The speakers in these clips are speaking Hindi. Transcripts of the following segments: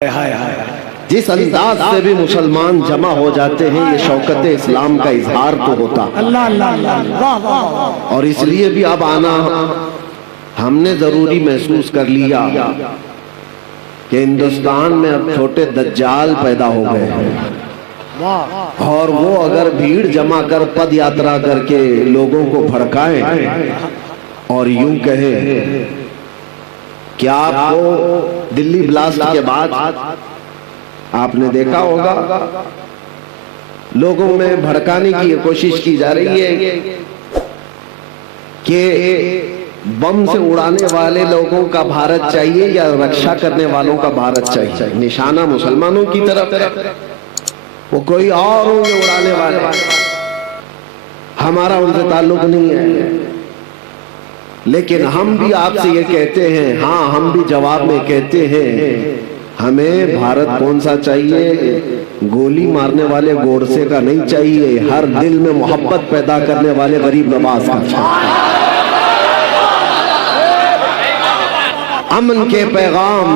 हाय हाय जिस अंदाज से भी मुसलमान जमा हो जाते हैं, ये शौकत इस्लाम का इजहार तो होता। अल्लाह अल्लाह अल्लाह वाह वाह। और इसलिए भी अब आना हमने जरूरी महसूस कर लिया कि हिंदुस्तान में अब छोटे दज्जाल पैदा हो गए हैं और वो अगर भीड़ जमा कर पद यात्रा करके लोगों को भड़काएं और यूं कहें कि आपको दिल्ली ब्लास्ट के बाद आपने देखा होगा लोगों में भड़काने की कोशिश की जा रही है कि बम से उड़ाने वाले लोगों का भारत चाहिए या रक्षा करने वालों का भारत चाहिए। निशाना मुसलमानों की तरफ, वो कोई और होंगे उड़ाने वाले, हमारा उनसे ताल्लुक नहीं है। लेकिन हम भी आपसे ये कहते हैं, हाँ हम भी जवाब में कहते हैं, हमें भारत कौन सा चाहिए? गोली मारने वाले गोरसे का नहीं चाहिए, हर दिल में मोहब्बत पैदा करने वाले गरीब नवाज का चाहिए। अमन के पैगाम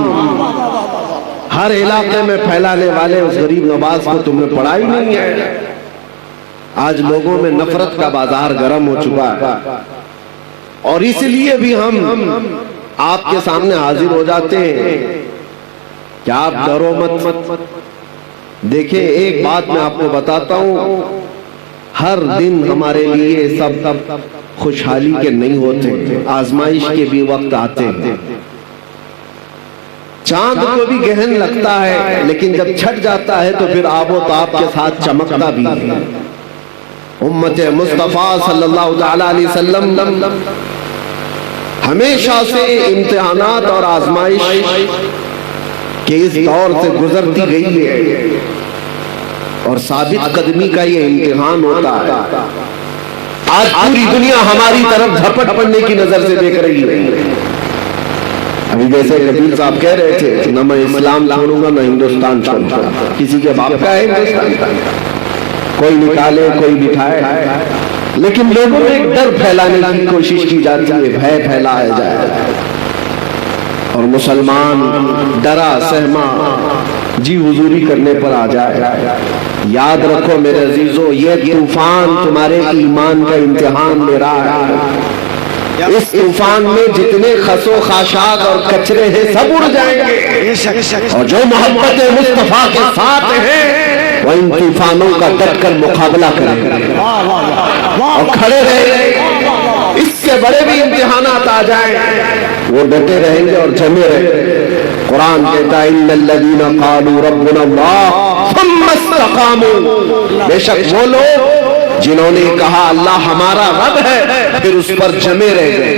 हर इलाके में फैलाने वाले उस गरीब नवाज को तुमने पढ़ा ही नहीं है। आज लोगों में नफरत का बाजार गर्म हो चुका है और इसलिए भी हम आपके सामने हाजिर हो जाते हैं कि आप डरो मत। देखिए एक बात मैं आपको बताता हूं, हर दिन हमारे लिए सब खुशहाली के नहीं होते, आजमाइश के भी वक्त आते हैं। चांद को भी गहन लगता है, लेकिन जब छट जाता है तो फिर आबो ताब के साथ चमकता भी है। उम्मत मुस्तफा सल्लल्लाहु अलैहि वसल्लम हमेशा से इम्तिहानात और आजमाइश के इस दौर से गुजरती गई है और साबित कदमी का ये इम्तिहान होता है। आज पूरी दुनिया हमारी तरफ झपट पड़ने की नजर से देख रही है। अभी जैसे कबीर साहब कह रहे थे, न मैं इस्लाम छोड़ूंगा न हिंदुस्तान छोड़ूंगा। किसी के बाप का है हिंदुस्तान, कोई निकाले कोई बिठाए, लेकिन लोगों में एक डर फैलाने की कोशिश की जाती है, भय फैलाया जाए और मुसलमान डरा सहमा जी हुजूरी करने पर आ जाए। याद रखो मेरे अजीजों, ये तूफान तुम्हारे ईमान का इम्तिहान ले रहा है। इस तूफान में जितने खसो खाशाक और कचरे हैं सब उड़ जाएंगे और जो मोहब्बत मुस्तफा के साथ है वो इन तूफानों का डटकर मुकाबला करेंगे और खड़े रहेंगे। इससे बड़े भी इम्तिहानात आ जाएं, वो डटे रहेंगे और जमे रहेंगे। कुरान कहता है इन्नल्लज़ीना क़ालू रब्बुना अल्लाह सुम्मा इस्तक़ामू, बेशक वो लोग जिन्होंने कहा अल्लाह हमारा रब है, फिर उस पर जमे रह गए,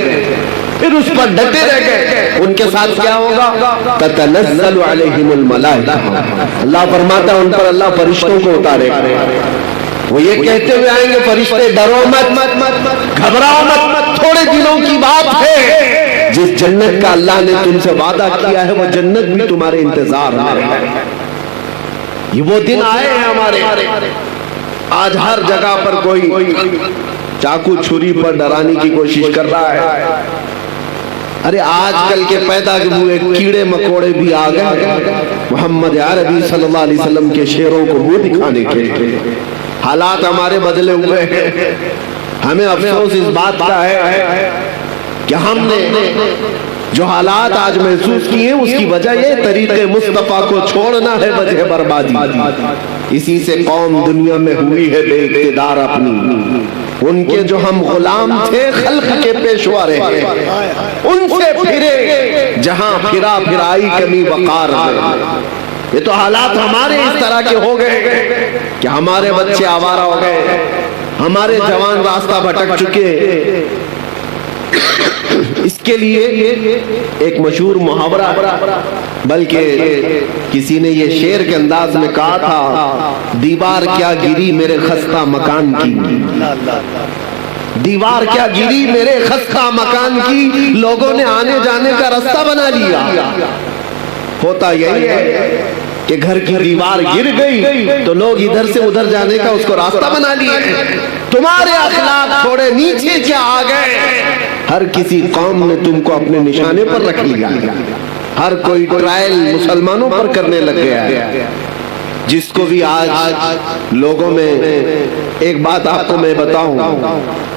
फिर उस पर डटे रह गए, उनके साथ क्या होगा? ततनज़्ज़लु अलैहिमुल मलाइका, अल्लाह फरमाता है उन पर अल्लाह फरिश्तों को उतारेगा। वो ये कहते हुए आएंगे, फरिश्ते डरो मत, घबराओ मत, थोड़े दिनों की बात है। जिस जन्नत का अल्लाह ने तुमसे वादा किया है वो जन्नत भी तुम्हारे इंतजार में है। ये वो दिन आए हैं हमारे। आज हर जगह पर कोई चाकू छुरी पर डराने की कोशिश कर रहा है। अरे आजकल के पैदा हुए कीड़े मकोड़े भी आ गए मोहम्मद अरबी सल्लल्लाहु अलैहि वसल्लम के शेरों को मुंह दिखाने के। हालात हमारे बदले हुए हैं। हमें अफसोस इस बात का है कि हमने जो हालात आज महसूस किए उसकी वजह ये तरीके मुस्तफा को छोड़ना है वजह बर्बादी। इसी से कौम दुनिया में हुई है बेइक़्तिदार अपनी। उनके जो हम गुलाम थे खल्क के पेशवा रहे, उनसे फिरे जहां फिरा फिराई कमी वकार है। ये तो हालात हमारे इस तरह के हो गए कि हमारे बच्चे आवारा हो गए, हमारे जवान रास्ता भटक चुके। इसके लिए एक मशहूर मुहावरा, बल्कि किसी ने ये शेर के अंदाज में कहा था, दीवार क्या गिरी मेरे खस्ता मकान की, दीवार क्या गिरी मेरे खस्ता मकान की, लोगों ने आने जाने का रास्ता बना लिया। होता यही है कि घर की दीवार गिर गई तो लोग इधर से उधर जाने का उसको रास्ता बना लिए। तुम्हारे अखलाक थोड़े नीचे क्या आ गए, हर किसी कौम ने तुमको अपने निशाने पर रख लिया। हर कोई ट्रायल मुसलमानों पर करने लग गया है। जिसको भी आज लोगों में, एक बात आपको मैं बताऊं,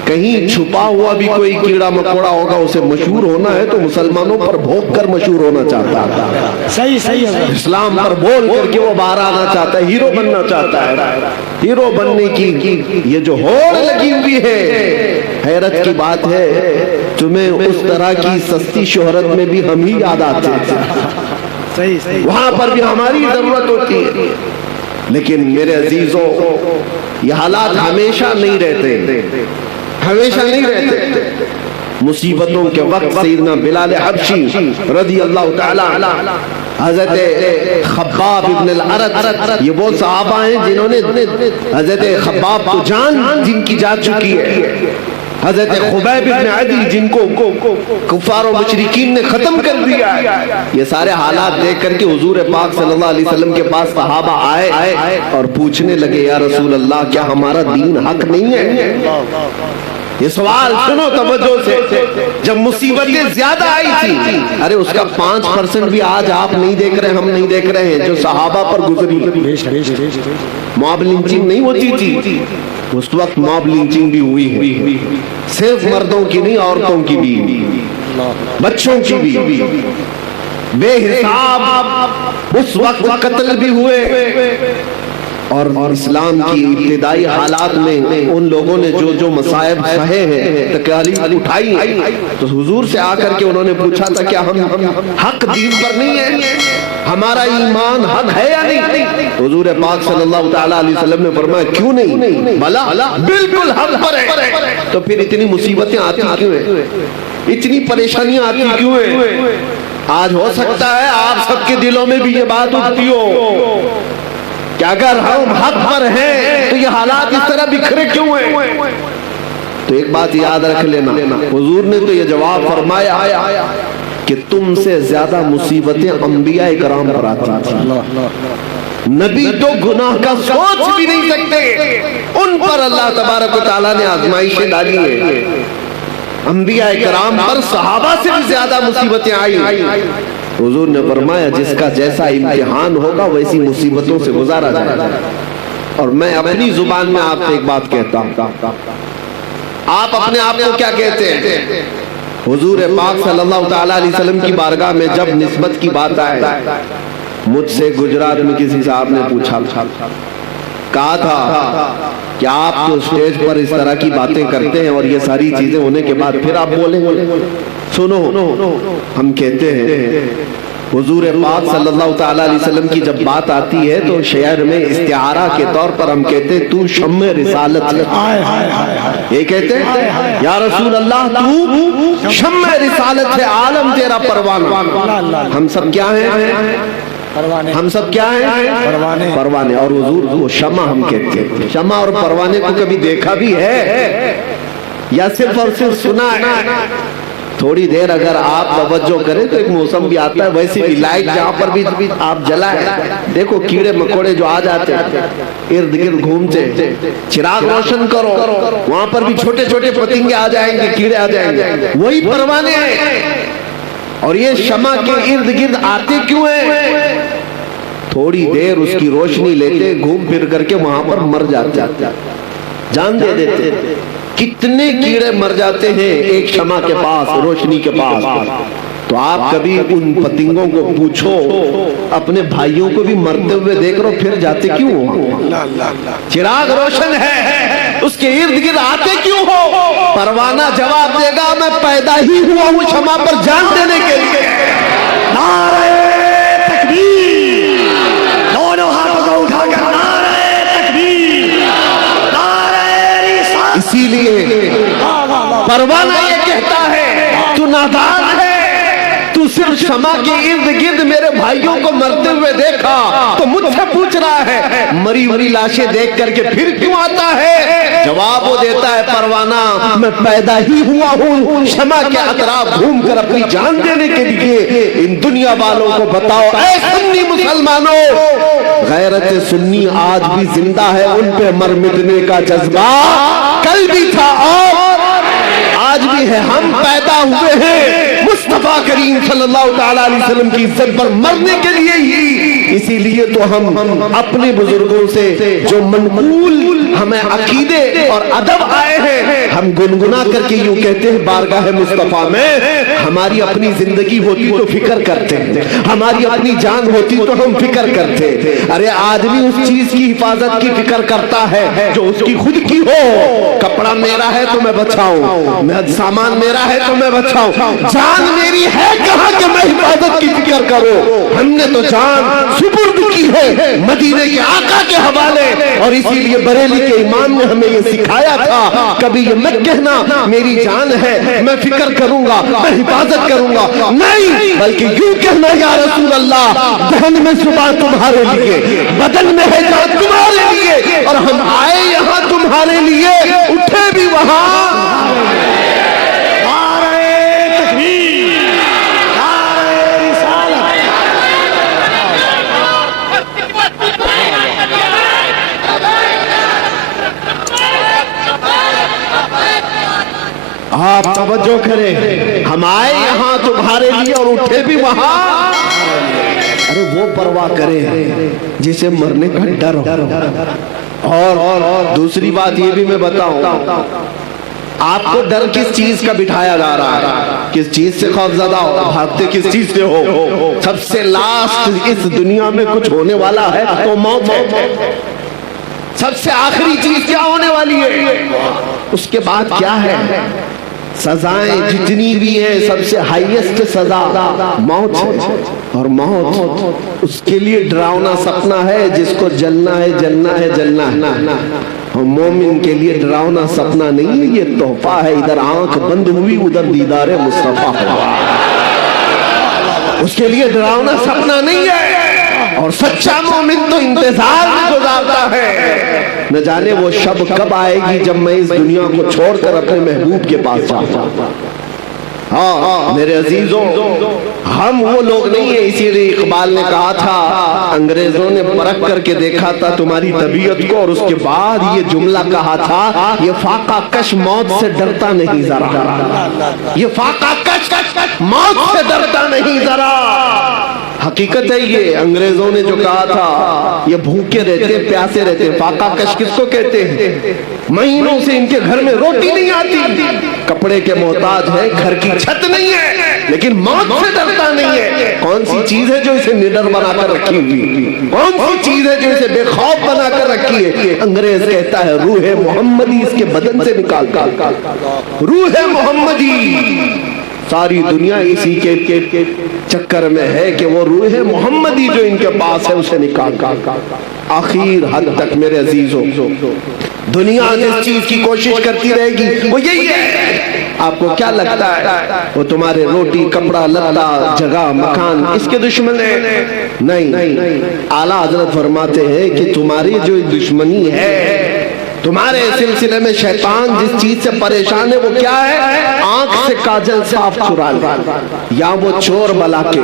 कहीं छुपा हुआ भी कोई कीड़ा मकोड़ा होगा, उसे मशहूर होना है तो मुसलमानों पर भोग कर मशहूर होना चाहता है। सही सही है। इस्लाम पर बोल करके वो बाहर आना चाहता है, हीरो बनना चाहता है। हीरो बनने की ये जो होड़ लगी हुई है, हैरत की बात है, तुम्हें उस तरह की सस्ती शोहरत में भी हम ही याद आते हैं। सही सही। वहां पर भी हमारी जरूरत होती है। लेकिन मेरे अजीजों, ये हालात हमेशा नहीं रहते, हमेशा नहीं रहते। मुसीबतों के वक्त सैयदना बिलाल हबशी रज़ी अल्लाह ताला, हज़रत खब्बाब इब्न अल-अरत, ये वो सहाबा हैं जिन्होंने हज़रत खब्बाब को जान जिनकी जा चुकी है, हज़रत खुबैब इब्न अदी जिनको कुफार और मुशरिकीन ने खत्म कर दिया है। ये सारे हालात देख करके हुजूर पाक सल्लल्लाहु अलैहि वसल्लम के पास सहाबा आए और पूछने लगे, या रसूल अल्लाह, क्या हमारा दीन हक नहीं है? ये सवाल सुनो तवज्जो से। जब मुसीबतें ज्यादा आई थी, अरे उसका 5% भी आज आप नहीं देख रहे, हम नहीं देख रहे हैं, जो सहाबा पर गुजरी। मॉब लिंचिंग नहीं होती थी उस वक्त, मॉब लिंचिंग भी हुई है, सिर्फ मर्दों की नहीं, औरतों की भी, बच्चों की भी, बेहिसाब उस वक्त कत्ल भी हुए। और इस्लाम की इब्तिदाई हालात में उन लोगों ने जो जो मसाइब सहे हैं, तकलीफ उठाई, तो हुजूर से आकर के उन्होंने पूछा था, क्या हम हक दीन पर नहीं है? हमारा ईमान हक है या नहीं? हुजूर पाक सल्लल्लाहु ताला अलैहि वसल्लम ने फरमाया, क्यों नहीं, भला बिल्कुल हक पर है। तो फिर इतनी मुसीबतें आती क्यों है, इतनी परेशानियां आती क्यों है? आज हो सकता है आप सबके दिलों में भी ये बात उठती हो कि अगर हम हक पर हैं तो ये हालात इस तरह बिखरे क्यों हैं? तो एक बात याद रख लेना, हुजूर ने तो ये जवाब फरमाया कि तुमसे ज्यादा मुसीबतें अंबिया इकराम पर आती थी। नबी तो गुनाह का सोच भी नहीं सकते, उन पर अल्लाह तबारक व तआला ने आजमाइशें डाली है। अंबिया इकराम पर सहाबा से भी ज्यादा मुसीबतें आई। हुजूर ने फरमाया, जिसका जैसा इम्तिहान होगा वैसी मुसीबतों से गुजारा जाएगा। और मैं अपनी जुबान में आपसे एक बात कहता हूँ, आप अपने आप को क्या कहते हैं? हुजूर पाक सल्लल्लाहु ताला अलैहि वसल्लम की बारगाह में जब निस्बत की बात आए, मुझसे गुजरात में किसी साहब ने पूछा, कहा था कि आप तो स्टेज पर इस तरह की बातें करते हैं और ये सारी चीजें होने के बाद फिर आप बोलेंगे। सुनो, हम कहते हैं हुजूर पाक सल्लल्लाहु ताला अलैहि वसल्लम की जब बात आती है तो शेर में इस्तिआरा के तौर पर हम कहते हैं, तू शम्मे रिसालत है। ये कहते हैं, या रसूल अल्लाह, तू शम्मे रिसालत है, आलम तेरा परवाना। हम सब क्या हैं? हम सब क्या हैं? परवाने। और हुजूर वो शमा हम कहते हैं। शमा और परवाने को कभी देखा भी है या सिर्फ और सिर्फ सुना है? थोड़ी देर अगर आप तवज्जो करें तो एक मौसम भी आता है, वैसे भी लाइट जहाँ पर भी आप जलाए, देखो कीड़े मकोड़े जो आ जाते हैं इर्द गिर्द घूमते, चिराग रोशन करो, वहां पर भी छोटे छोटे पतंगे आ जाएंगे, कीड़े आ जाएंगे, वही परवाने हैं। और ये शमा के इर्द गिर्द आते क्यों हैं? थोड़ी देर उसकी रोशनी लेते, घूम फिर करके वहां पर मर जाते, जान दे देते। कितने कीड़े मर जाते हैं एक शमा के पास, रोशनी के पास। तो आप कभी उन पतंगों को पूछो, अपने भाइयों को भी मरते हुए देख रहे हो, फिर जाते क्यों हो? चिराग रोशन है, उसके इर्द गिर्द आते क्यों हो? परवाना जवाब देगा, मैं पैदा ही हुआ हूं शमा पर जान देने के लिए। नारे तकबीर, दोनों हाथों को उठाकर नारे तकबीर, नारे रिसालत। इसीलिए परवाना ये कहता है, तू नादान है, तू सिर्फ शमा के इर्द गिर्द मेरे भाइयों को मरते हुए देखा तो मुझसे पूछ रहा है मरी मरी लाशें देख करके फिर क्यों आता है? जवाब वो देता है, परवाना मैं पैदा ही हुआ हूँ शमा के अतराफ घूम कर अपनी जान देने के लिए। इन दुनिया वालों को बताओ, ऐ सुन्नी मुसलमानों, गैरत सुन्नी आज भी जिंदा है, उन पे मर मिटने का जज्बा कल भी था और आज भी है। हम पैदा हुए हैं मुस्तफा करीम सल्लल्लाहु ताला अलैहि वसल्लम की इज्जत पर मरने के लिए ही। इसीलिए तो हम अपने बुजुर्गों से जो मनकूल हमें अकीदे और अदब आए हैं, हम गुनगुना करके यूं कहते हैं बारगाह मुस्तफा में हमारी अपनी जिंदगी होती तो फिक्र करते, हमारी अपनी जान होती तो हम फिक्र करते। अरे आदमी उस चीज की हिफाजत की फिक्र करता है जो उसकी खुद की हो। कपड़ा मेरा है तो मैं बचाऊं, सामान मेरा है तो मैं बचाऊं, जान मेरी है कहां कि मैं हिफाजत की फिक्र करूं। हमने तो जान सुपुर्द की है मदीने के आका के हवाले। और इसीलिए बरेली के इमाम ने हमें ये सिखाया था, कभी ये मत कहना मेरी जान है मैं फिक्र करूंगा, मैं हिफाजत करूंगा, नहीं, बल्कि यूं कहना या रसूल अल्लाह दहन में सुबह तुम्हारे लिए, बदन में है जान तुम्हारे लिए, और हम आए यहाँ तुम्हारे लिए, उठे भी वहां। आप तवज्जो करें, हम आए यहाँ तुम्हारे लिए और उठे भी वहां। अरे वो परवाह करें जिसे मरने का डर हो। और दूसरी बात ये भी मैं बताऊं, आपको डर किस चीज का बिठाया जा रहा है, किस चीज से खौफजदा हो, भागते किस चीज से हो। सबसे लास्ट इस दुनिया में कुछ होने वाला है तो मौत है। सबसे आखिरी चीज क्या होने वाली है, उसके बाद क्या है। सजाएं जितनी भी है सबसे हाईएस्ट सजा मौत है। और मौत उसके लिए डरावना सपना है जिसको जलना है, जलना है, जलना है। और मोमिन के लिए डरावना सपना नहीं है, ये तोहफा है। इधर आंख बंद हुई उधर दीदारे मुस्तफा हुआ, उसके लिए डरावना सपना नहीं है। और सच्चा मोमिन तो इंतजार में गुजारता है, न जाने वो शब कब आएगी जब मैं इस दुनिया को छोड़कर अपने महबूब के पास जाऊंगा। हाँ मेरे अजीजों, हम वो लोग नहीं है। इसीलिए इकबाल ने कहा था, अंग्रेजों ने परख करके देखा था तुम्हारी तबीयत को, और उसके बाद ये जुमला कहा था, ये फाका कश मौत से डरता नहीं जरा, ये फाका कश मौत से डरता नहीं जरा। हकीकत है ये, अंग्रेजों ने जो कहा था, ये भूखे रहते प्यासे रहते। फाका कश किसको कहते हैं, महीनों से इनके घर में रोटी नहीं आती, कपड़े के मोहताज है, घर की छत नहीं है, लेकिन मौत से डरता नहीं है। कौन सी चीज है जो इसे निडर बनाकर रखी हुई, कौन सी चीज है जो इसे बेखौफ बनाकर रखी है। अंग्रेज कहता है रूह मोहम्मदी इसके बदन से निकाल, रूह मोहम्मदी। सारी दुनिया इसी के चक्कर में है कि वो रूह मोहम्मदी जो इनके पास है उसे निकाल। आखिर हद तक मेरे अजीजों, दुनिया जिस चीज की कोशिश करती रहेगी वो यही है। आपको क्या लगता है वो तुम्हारे रोटी, कपड़ा, लत्ता, जगह, मकान इसके दुश्मन है? नहीं, आला हजरत फरमाते हैं कि तुम्हारी जो दुश्मनी है, तुम्हारे सिलसिले में शैतान जिस चीज से परेशान है वो क्या है, आंख से काजल साफ चुरा ले, या वो चोर बला के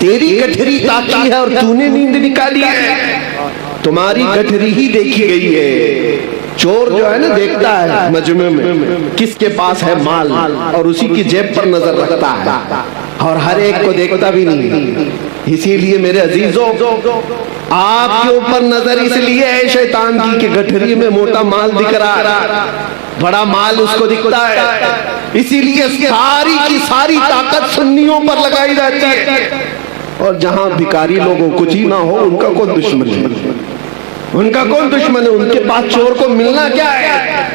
तेरी गठरी ताकी है और तूने नींद निकाली है। तुम्हारी गठरी ही देखी गई है। चोर जो है ना देखता है मजमे में किसके पास है माल, और उसी की जेब पर नजर रखता है, और हर एक को देखता भी नहीं। इसीलिए मेरे अजीजों, आपके ऊपर नजर इसलिए है शैतान की कि गठरी में मोटा माल दिख रहा है, बड़ा माल उसको दिखता है, इसीलिए सारी की सारी ताकत सुन्नियों पर लगाई जाती है। और जहां भिखारी लोगों कुछ ही ना हो, उनका कौन दुश्मन है, उनका कौन दुश्मन है, उनके पास चोर को मिलना क्या है।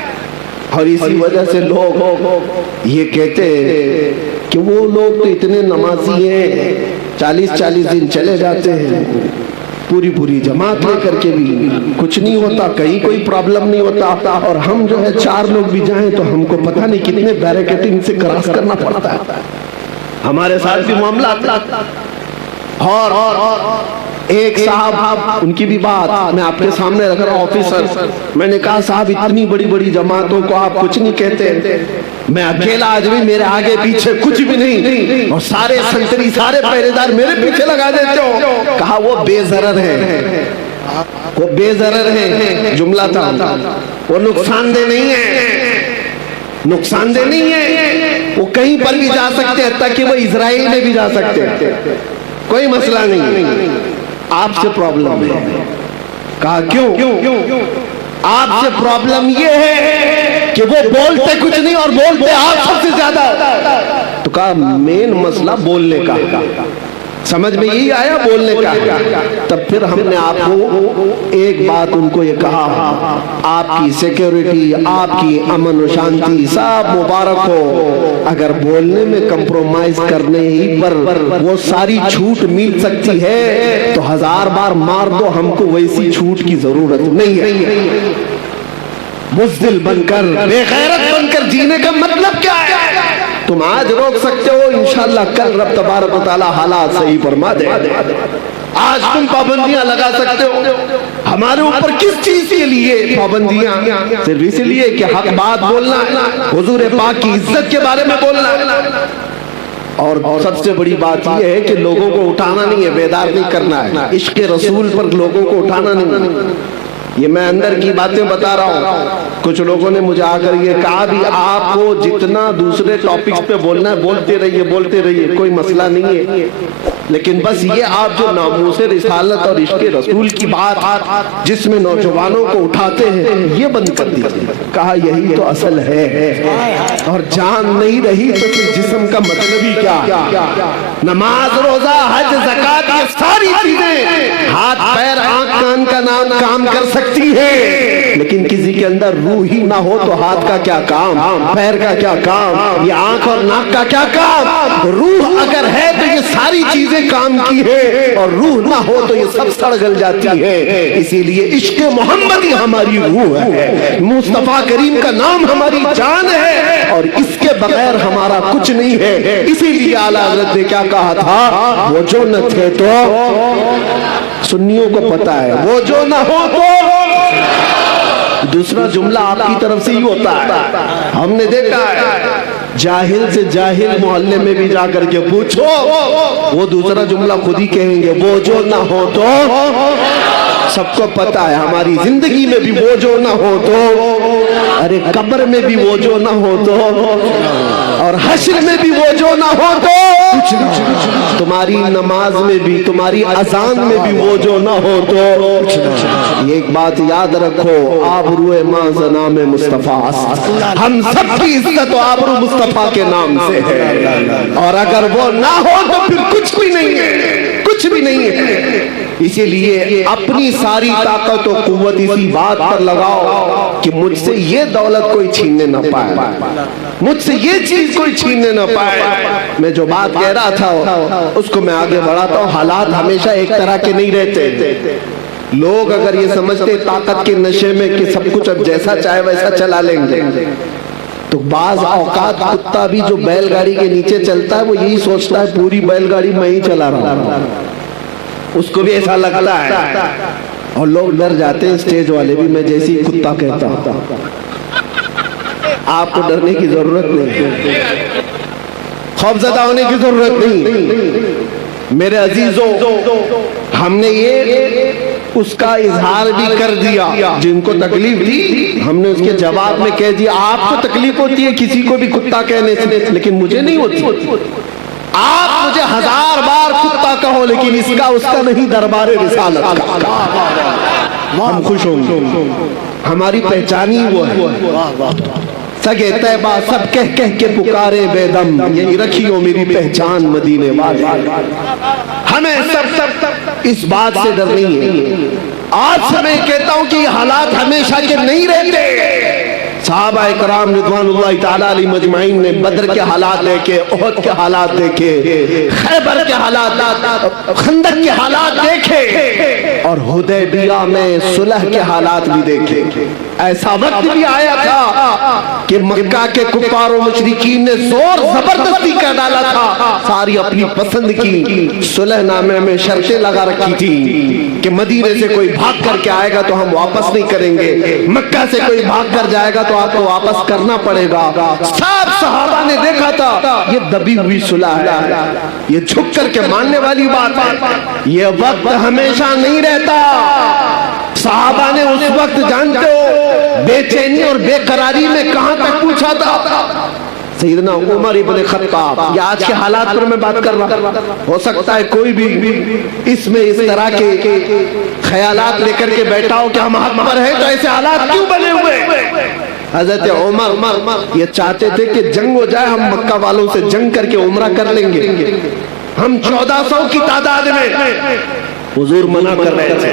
और इसी वजह से लोग ये कहते हैं कि वो लोग तो इतने नमाजी हैं, 40-40 दिन चले जाते हैं, पूरी जमात लेकर के भी कुछ नहीं होता, कहीं कोई प्रॉब्लम नहीं होता। और हम जो है 4 लोग भी जाएं तो हमको पता नहीं कितने बैरिकेडिंग से क्रॉस करना पड़ता है। हमारे साथ भी मामला और एक साहब, उनकी भी बात मैं आपके सामने रख रहा हूँ, ऑफिसर। मैंने कहा साहब इतनी बड़ी बड़ी जमातों को आप कुछ नहीं कहते, मैं अकेला आदमी, मेरे आगे पीछे कुछ भी नहीं, और सारे संतरी सारे पहरेदार मेरे पीछे लगा देते हो। कहा वो बेजरर है, वो बेजरर है, जुमला था, वो नुकसानदेह नहीं है, नुकसानदेह नहीं है। वो कहीं पर भी जा सकते हैं, ताकि वो इजराइल में भी जा सकते हैं, कोई मसला नहीं। आपसे प्रॉब्लम है। कहा क्यों? आपसे प्रॉब्लम ये है कि वो बोलते कुछ नहीं और बोलते आप सबसे ज्यादा। तो कहा मेन मसला बोलने का, समझ में यही आया, बोलने का। तब फिर हमने आपको एक बात उनको ये कहा, आपकी सिक्योरिटी, आपकी अमन और शांति सब मुबारक हो, अगर बोलने में कंप्रोमाइज करने ही पर वो सारी छूट मिल सकती है तो 1000 बार मार दो, हमको वैसी छूट की जरूरत नहीं है। बुज़दिल बनकर, बेगैरत बनकर जीने का मतलब क्या है? तुम आज रोक सकते हो, इंशाअल्लाह कल रब तबारक व तआला हालात सही फरमा दे। आज तुम पाबंदियां लगा सकते हो हमारे ऊपर, किस चीज के लिए पाबंदियां? सिर्फ इसलिए कि हक बात बोलना है, हुजूर पाक की इज्जत के बारे में बोलना है। और सबसे बड़ी बात यह है कि लोगों को उठाना नहीं है, बेदार नहीं करना है, इश्क रसूल पर लोगों को उठाना नहीं। ये मैं अंदर की बातें बता रहा हूँ। कुछ लोगों ने मुझे आकर ये कहा भी आपको जितना दूसरे टॉपिक्स पे बोलना है बोलते रहिए, कोई मसला नहीं है, लेकिन बस ये आप जो नामूसे रिसालत और इश्क रसूल की बात जिसमें नौजवानों को उठाते हैं ये बंद कर दीजिए। कहा यही तो असल है, और जान नहीं रही तो फिर जिस्म का मतलब ही क्या? नमाज, रोजा, हज, ज़कात, ये सारी चीजें हाथ पैर आंख कान का नाम काम कर सकती है, लेकिन किसी के अंदर रूह ही ना हो तो हाथ का क्या काम, पैर का क्या काम, ये आंख और नाक का क्या काम? रूह अगर है तो ये सारी चीजें काम की है, और रूह ना हो तो ये सब सड़ गल जाती है। इसीलिए इश्क मोहम्मदी हमारी रूह है, मुस्तफा करीम का नाम हमारी जान है, और इसके बगैर हमारा कुछ नहीं है। इसीलिए आला हज़रत ने क्या कहा था, वो जो न थे तो सुन्नियों को पता है, वो जो न हो तो। दूसरा जुमला आपकी तरफ से ही होता है, हमने देखा है, जाहिल से जाहिल मोहल्ले में भी जाकर के पूछो, वो दूसरा जुमला खुद ही कहेंगे, वो जो ना हो तो। सबको पता है हमारी जिंदगी में भी वो जो ना हो तो, अरे कब्र में भी वो जो ना हो तो, और हश्र में भी वो जो ना हो तो, तुम्हारी नमाज में भी, तुम्हारी अजान में भी वो जो ना हो तो। एक बात याद रखो, आबरूए माज़ना में मुस्तफा, हम सबकी इज्जत तो आबरू मुस्तफा के नाम से है, और अगर वो ना हो तो फिर कुछ भी नहीं है, कुछ भी नहीं है। इसीलिए अपनी सारी ताकत और कुव्वत इसी बात पर लगाओ कि मुझसे ये दौलत कोई छीनने ना पाए, मुझसे ये चीज कोई छीनने ना पाए। मैं जो बात कह रहा था उसको मैं आगे बढ़ाता हूँ। हालात हमेशा एक तरह के नहीं रहते। लोग अगर ये समझते ताकत के नशे में कि सब कुछ अब जैसा चाहे वैसा चला लेंगे, तो बाज औकात कुत्ता भी जो बैलगाड़ी के नीचे चलता है वो यही सोचता है पूरी बैलगाड़ी मैं ही चला रहा हूँ, उसको भी ऐसा लगता है, और लोग डर जाते हैं, स्टेज वाले भी। मैं जैसे ही कुत्ता कहता हूँ, आपको डरने की जरूरत नहीं, खौफजदा होने की जरूरत नहीं। मेरे अजीजों, हमने ये उसका इजहार भी कर दिया, जिनको तकलीफ थी हमने उसके जवाब में कह दिया, आपको तकलीफ होती है किसी को भी कुत्ता कहने से, लेकिन मुझे नहीं होती। आप मुझे 1000 बार कुत्ता कहो, लेकिन इसका उसका नहीं, दरबार रिसालत का। हम खुश होंगे, हमारी पहचान ही वो है। सगे तैबा सब कह कह के पुकारे बेदम, यही रखी हो मेरी पहचान मदीने वाले। हमें सब इस बात से डर नहीं है। आज से मैं कहता हूं कि हालात हमेशा के नहीं रहते। सहाबा इकराम रिज़वानुल्लाहि ताला अलैहिम मजमाइन ने बद्र के हालात देखे, उहद के हालात देखे, खैबर के हालात, खंदक के हालात देखे, और हुदैबिया में सुलह के हालात भी देखे। ऐसा वक्त भी आया था कि मक्का के कुफार और मुशरिकीन ने जोर जबरदस्ती कर डाला था, सारी अपनी पसंद की सुलहनामे में शर्तें लगा रखी थी कि मदीने से कोई भाग करके आएगा तो हम वापस नहीं करेंगे, मक्का से कोई भाग कर जाएगा तो आपको वापस करना पड़ेगा। सब सहाबा ने देखा था ये दबी हुई सुलह है, ये झुक करके मानने वाली बात है। ये वक्त हमेशा नहीं रहता। सहाबा ने उस वक्त जानते हो बेचैनी और बेकरारी में कहां तक पूछा था, सैयदना उमर इब्न खत्ताब, ये आज के हालात पर मैं बात कर रहा हूं। हो सकता है कोई भी इसमें इस तरह के ख्यालात लेकर के बैठा हो कि हम हक पर हैं, तो ऐसे हालात क्यों बने हुए। हजरत उमर ये चाहते थे कि जंग हो जाए, हम मक्का वालों से जंग करके उम्रा कर लेंगे। हम 1400 की तादाद में, हुजूर मना कर रहे थे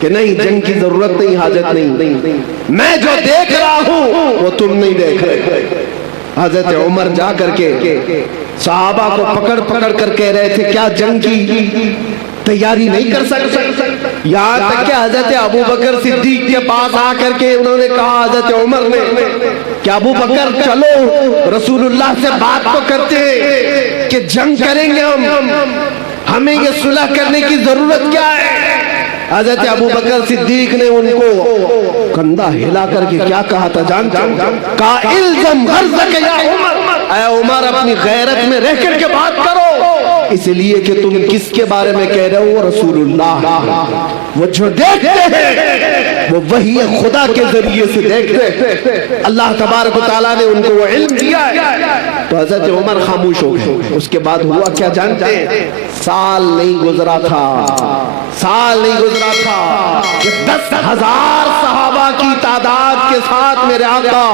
कि नहीं, जंग की जरूरत नहीं, हाजत नहीं, मैं जो देख रहा हूं वो तुम नहीं देख रहे। हजरत उमर जा करके सहाबा को पकड़ पकड़ कर कह रहे थे क्या जंग की तैयारी नहीं कर सकते। यहाँ तक कि हजरत अबू बकर सिद्दीक के पास आकर के उन्होंने कहा, हजरत उमर ने, कि अबू बकर चलो रसूलुल्लाह से बात तो करते हैं कि जंग करेंगे हमें ये सुलह करने की जरूरत क्या है। हजरत अबू बकर सिद्दीक ने उनको कंधा हिला करके क्या कहा था जानते हो? कहा इल्ज़म गर्ज़क या उमर, ऐ उमर अपनी गैरत में रह करके बात करो, इसलिए कि तुम किसके बारे में कह रहे हो? रसूलुल्लाह। वो जो देखते हैं वो वही खुदा के जरिए से देखते हैं। अल्लाह तबारक व तआला ने उनको वो इल्म दिया है। तो हजरत उमर खामोश हो गए। उसके बाद हुआ क्या जानते हैं? साल नहीं गुजरा था कि 10,000 सहाबा की तादाद के साथ मेरे आका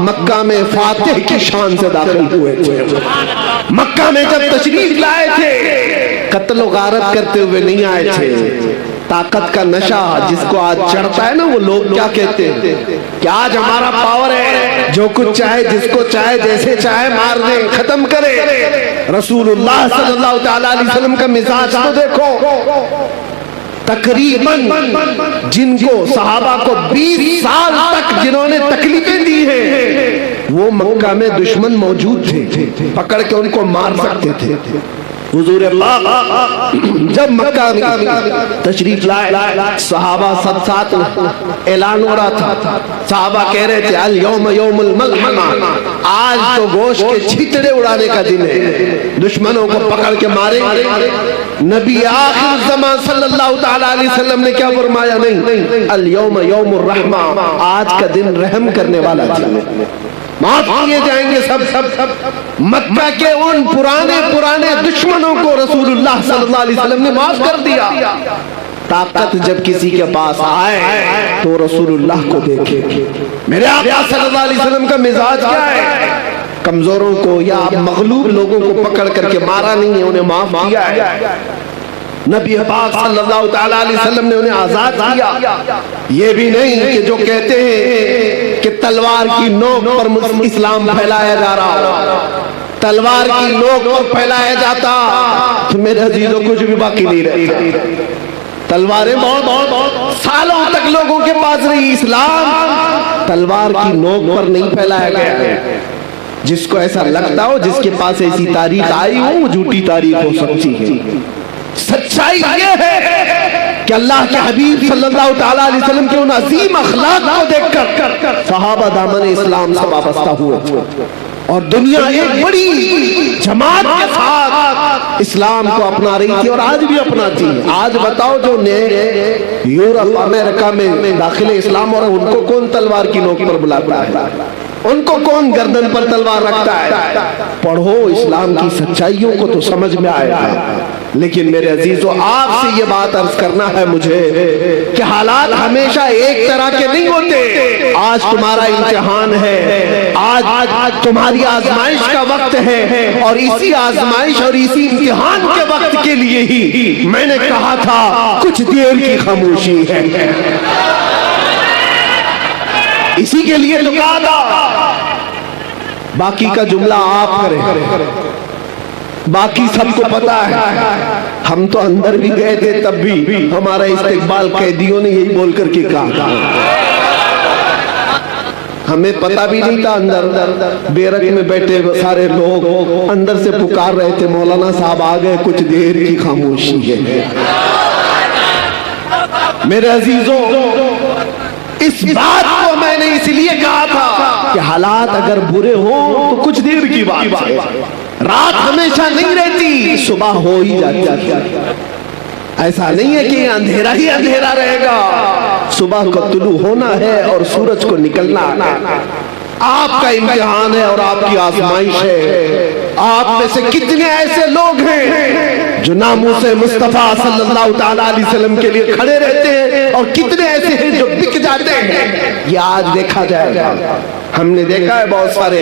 मक्का में फातिह की शान से दाखिल हुए थे। मक्का में जब तशरीफ लाए थे, कत्ल व गारत करते हुए नहीं आए थे। ताकत का नशा जिसको आज चढ़ता है ना, वो लोग क्या कहते हैं कि आज हमारा पावर है, जो कुछ चाहे, जिसको चाहे, जैसे चाहे मार दे, खत्म करे। रसूलुल्लाह सल्लल्लाहु तआला अलैहि वसल्लम का मिजाज तो देखो। तकरीबन जिनको सहाबा को 20 साल तक जिन्होंने तकलीफें दी हैं, वो मक्का में दुश्मन मौजूद थे, पकड़ के उनको मार सकते थे। हुजूर अल्लाह जब मक्का में तशरीफ लाए, सहाबा सब साथ ऐलान हो रहा था। सहाबा कह रहे थे अल यौम यौमुल मलहमा, आज तो गोश्त के छितड़े उड़ाने का दिन है, दुश्मनों को पकड़ के मारेंगे। नबी आखिर ज़मान सल्लल्लाहु तआला अलैहि वसल्लम ने क्या फरमाया? नहीं, अल यौम यौमुर रहमा, आज का दिन रहम करने वाला दिन, माफ किए जाएंगे सब। मक्का के उन पुराने दुश्मनों को रसूलुल्लाह सल्लल्लाहु अलैहि वसल्लम ने माफ कर दिया। ताकत जब किसी के पास आए तो रसूलुल्लाह को देखे। मेरे आका सल्लल्लाहु अलैहि वसल्लम का मिजाज क्या है? कमजोरों को या मगलूब लोगों को पकड़ करके मारा नहीं है, उन्हें माफ किया है। नबी पाक सल्लल्लाहु तआला अलैहि वसल्लम ने उन्हें आजाद किया। ये भी नहीं कि जो कहते हैं कि तलवार की नोक पर इस्लाम फैलाया जा रहा, तलवार की नोक पर फैलाया जाता तो मेरे अजीजों कुछ भी बाकी नहीं रहेगा। तलवारें बहुत सालों तक लोगों के पास रही, इस्लाम तलवार की नोक पर नहीं फैलाया गया। जिसको ऐसा लगता हो, जिसके पास ऐसी तारीख आई हो, वो झूठी तारीख हो सकती है। सच्चाई ये है कि अल्लाह के हबीब सल्लल्लाहु तआला अलैहि वसल्लम के उन अजीम अखलाक को देखकर सहाबा दामन इस्लाम से वाबस्ता हुए और दुनिया एक बड़ी जमात के साथ इस्लाम को अपना रही थी और आज भी अपनाती है। आज बताओ जो नए यूरोप अमेरिका में दाखिल इस्लाम और उनको कौन तलवार की नोक पर बुलाता है? उनको कौन गर्दन पर तलवार रखता है? पढ़ो इस्लाम की सच्चाइयों को तो समझ में आएगा। लेकिन मेरे अजीजों, आपसे ये बात अर्ज करना है मुझे कि हालात हमेशा एक तरह के नहीं होते। आज तुम्हारा इम्तिहान है, आज तुम्हारी आजमाइश का वक्त है और इसी आजमाइश और इसी इम्तिहान के वक्त के लिए ही मैंने कहा था कुछ देर की खामोशी है। इसी के लिए तो कहा था। बाकी का जुमला आप करें, बाकी सबको पता है। हम तो अंदर भी गए थे, तब भी हमारा इस्तेकबाल कैदियों ने यही बोल करके कहा। हमें पता भी नहीं था, अंदर बेरक में बैठे सारे लोग अंदर से पुकार रहे थे, मौलाना साहब आ गए, कुछ देर की खामोशी है। मेरे अजीजों, इस बात को मैंने इसलिए कहा था कि हालात अगर बुरे हो तो कुछ देर की बात है। रात हमेशा नहीं रहती, सुबह हो ही जाती है। ऐसा नहीं है कि अंधेरा ही अंधेरा रहेगा। सुबह का तुलू होना है और सूरज को निकलना है। आपका इम्तिहान है और आपकी आजमाइश है। आप में से कितने ऐसे लोग हैं जो नामूसे मुस्तफा सल्लल्लाहु ताला अलैहि वसल्लम के लिए खड़े रहते हैं और कितने ऐसे हैं जो बिक जाते हैं। ये आज देखा जाएगा। हमने देखा है बहुत सारे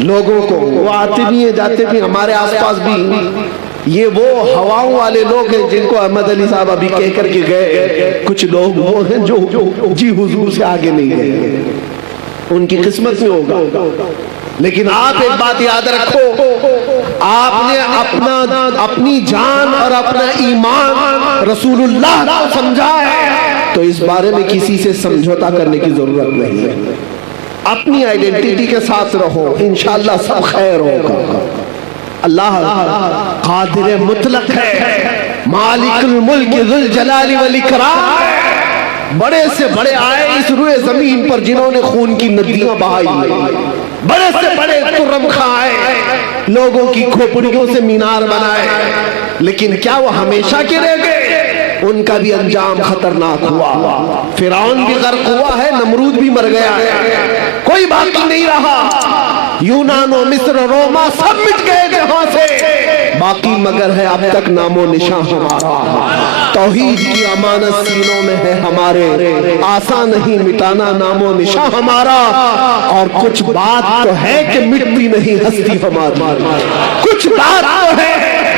लोगों को, वो आते भी हैं जाते भी, हमारे आसपास भी। ये वो हवाओं वाले लोग हैं जिनको अहमद अली साहब अभी कह करके गए। कुछ लोग वो हैं जो जी हुजूर से आगे नहीं गए, उनकी किस्मत में होगा। लेकिन आप एक बात याद रखो, आपने अपनी जान और अपना ईमान रसूलुल्लाह को समझा है, तो इस बारे में किसी से समझौता करने की जरूरत नहीं है। अपनी आइडेंटिटी के साथ रहो, इंशाअल्लाह सब खैर होगा। अल्लाह कादिर मुतलक है, मालिकुल मुल्क जुल जलाली वल इकराम। बड़े से बड़े आए इस रुए जमीन पर जिन्होंने खून की नदियां बहाई, बड़े से बड़े तुर्रम खां आए, लोगों की खोपड़ियों से मीनार बनाए, लेकिन क्या वो हमेशा के रह गए? उनका भी अंजाम खतरनाक हुआ। फिरौन भी गर्क हुआ है, नमरूद भी मर गया है, कोई बाकी नहीं रहा। यूनान और मिस्र रोमा सब मिट गए जहां से, बाकी मगर है अब तक नामो निशान हमारा। तौहीद की अमानत सीनों में है हमारे, आसान नहीं मिटाना नामो निशान हमारा। और कुछ बात तो है कि मिटती नहीं हस्ती हमारी, कुछ बात तो है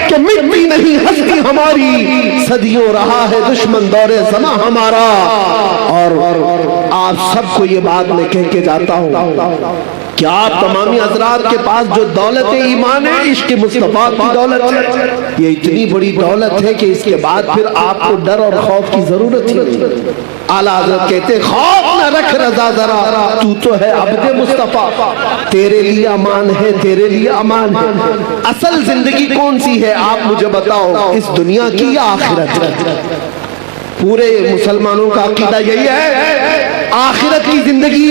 कि मिटती नहीं हस्ती हमारी। सदियों रहा है दुश्मन दौरे ज़मा हमारा। और आप सबको ये बात मैं कह के जाता हूँ, क्या आप तमामी हजरात के पास जो दौलत ईमान है, इश्क मुस्तफा की दौलत है, ये इतनी बड़ी दौलत है कि इसके बाद फिर आपको डर और खौफ की जरूरत ही नहीं। आला हजरत कहते खौफ न रख रजा जरा, तू तो है अब्दे मुस्तफा, तेरे लिए अमान है, तेरे लिए अमान है। असल जिंदगी कौन सी है आप मुझे बताओ, इस दुनिया की या आखिरत? पूरे मुसलमानों का अकीदा यही है, आखिरत की जिंदगी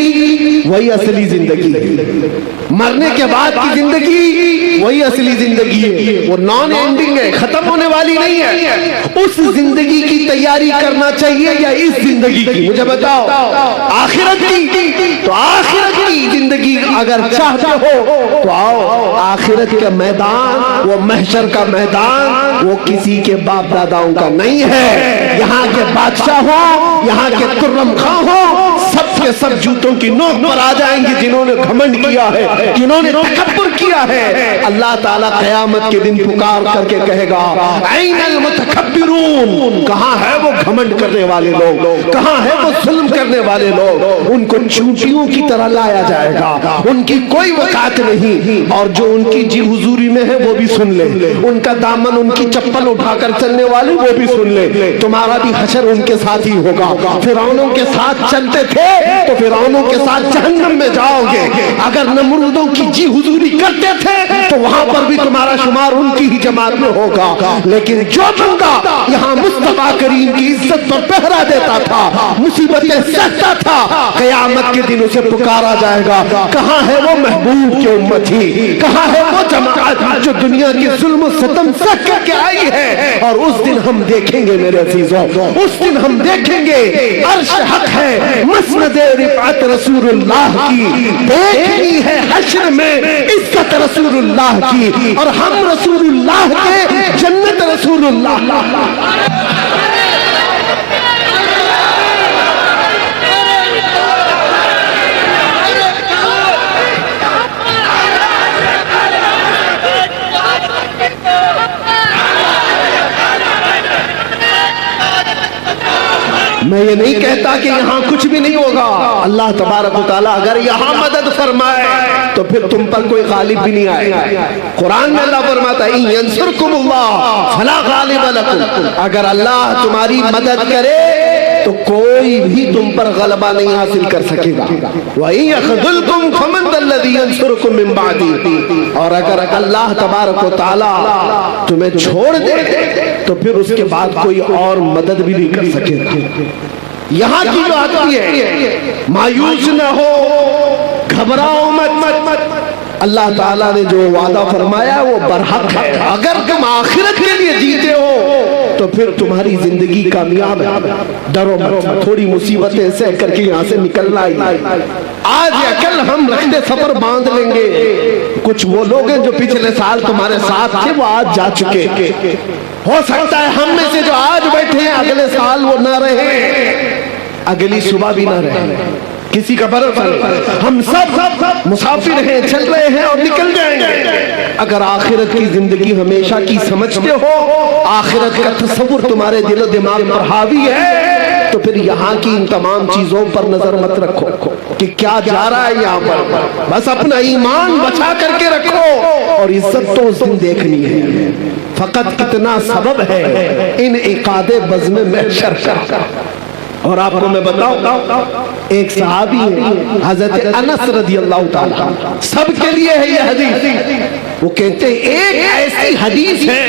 वही असली जिंदगी है, मरने के बाद की जिंदगी वही असली जिंदगी है। वो नॉन एंडिंग है, खत्म होने वाली नहीं है। उस जिंदगी की तैयारी करना चाहिए या इस जिंदगी की? मुझे बताओ। आखिरत की, तो आखिरत की जिंदगी अगर चाहते हो तो आओ। आखिरत का मैदान, वो महशर का मैदान, वो किसी के बाप दादाओं का नहीं है। यहाँ के बादशाह हो, यहाँ के तुर्रम खां हो, सब के सब जूतों की नोक पर आ जाएंगे जिन्होंने घमंड किया है, जिन्होंने तकब्बुर किया है। अल्लाह ताला क़यामत के दिन पुकार करके कहेगा, ऐनल मुतकब्बिरून, कहाँ है वो घमंड करने वाले लोग, कहाँ है वो जुल्म करने वाले लोग? उनको चूंटियों की तरह लाया जाएगा, उनकी कोई वकात नहीं। और जो उनकी जी हुजूरी में है वो भी सुन ले, उनका दामन, उनकी चप्पल उठाकर चलने वाले वो भी सुन ले। तुम्हारा भी हशर उनके साथ ही होगा। फिरौनों के साथ चलते थे तो फिरौनों के साथ जहन्नम में जाओगे। अगर नमरूदों की जी हुजूरी करते थे तो वहां पर भी तुम्हारा शुमार उनकी ही जमात में होगा। लेकिन जो बंदा यहाँ मुस्तफा करीम की इज्जत पर पहरा देता था, मुसीबतें सहता था, क़यामत के दिन उसे पुकारा जाएगा, कहाँ है वो महबूब की उम्मती, कहाँ है वो जमात जो दुनिया के जुल्म सितम सह करके आई है। और उस दिन हम देखेंगे मेरे अजीजों, उस दिन हम देखेंगे अर्श हक है, मसनद रिफात रसूलुल्लाह की, देखनी है हश्र में इज्जत रसूलुल्लाह की, और हम रसूलुल्लाह के, जन्नत रसूलुल्लाह। मैं ये नहीं कहता कि यहाँ कुछ भी नहीं होगा। अल्लाह तबारक व तआला अगर यहाँ मदद फरमाए तो फिर तुम पर कोई गालिब भी नहीं आएगा। कुरान में अल्लाह फरमाता है, इन यंसुरकुमुल्लाह फला गालिब लकुम, अगर अल्लाह तुम्हारी मदद करे तो कोई भी तुम पर गलबा नहीं हासिल कर सकेगा। वही यखज़ुलकुम फमन दल्लज़ी यंसुरकुम मिन बादी, और अगर अल्लाह तबारक व तआला तुम्हें छोड़ दे तो फिर उसके बाद कोई और मदद भी नहीं कर सकेगा। यहाँ की जो आदमी है, मायूस न हो, घबराओ मत। अल्लाह ताला ने जो वादा फरमाया वो बरहक है। अगर तुम आखिरत के लिए जीते हो तो फिर तुम्हारी जिंदगी कामयाब है। डरो मत, थोड़ी मुसीबतें सह करके यहाँ से निकलना ही। आज या कल हम रखते सफर बांध लेंगे। कुछ वो लोग हैं जो पिछले साल तुम्हारे साथ थे, वो आज जा चुके। हो सकता है हम में से जो आज बैठे हैं अगले साल वो ना रहे, अगली सुबह भी ना रहे, किसी का भरोसा नहीं। हम सब मुसाफिर हैं, चल रहे हैं और निकल जाएंगे। अगर आखिरत की जिंदगी हमेशा की समझते हो, आखिरत का तस्वुर तुम्हारे दिल दिमाग पर हावी है, तो फिर यहाँ की इन तमाम चीजों पर नजर मत रखो कि क्या जा रहा है यहाँ पर। बस अपना ईमान बचा करके रखो और इज्जत तो उस दिन देखनी है। फकत कितना सबब है इन इकादे बज़्म महशर का। और आपको मैं बताऊं, एक सहाबी है हजरत अनस रज़ियल्लाहु ताला, सबके लिए है ये हदीस। वो कहते हैं एक ऐसी हदीस है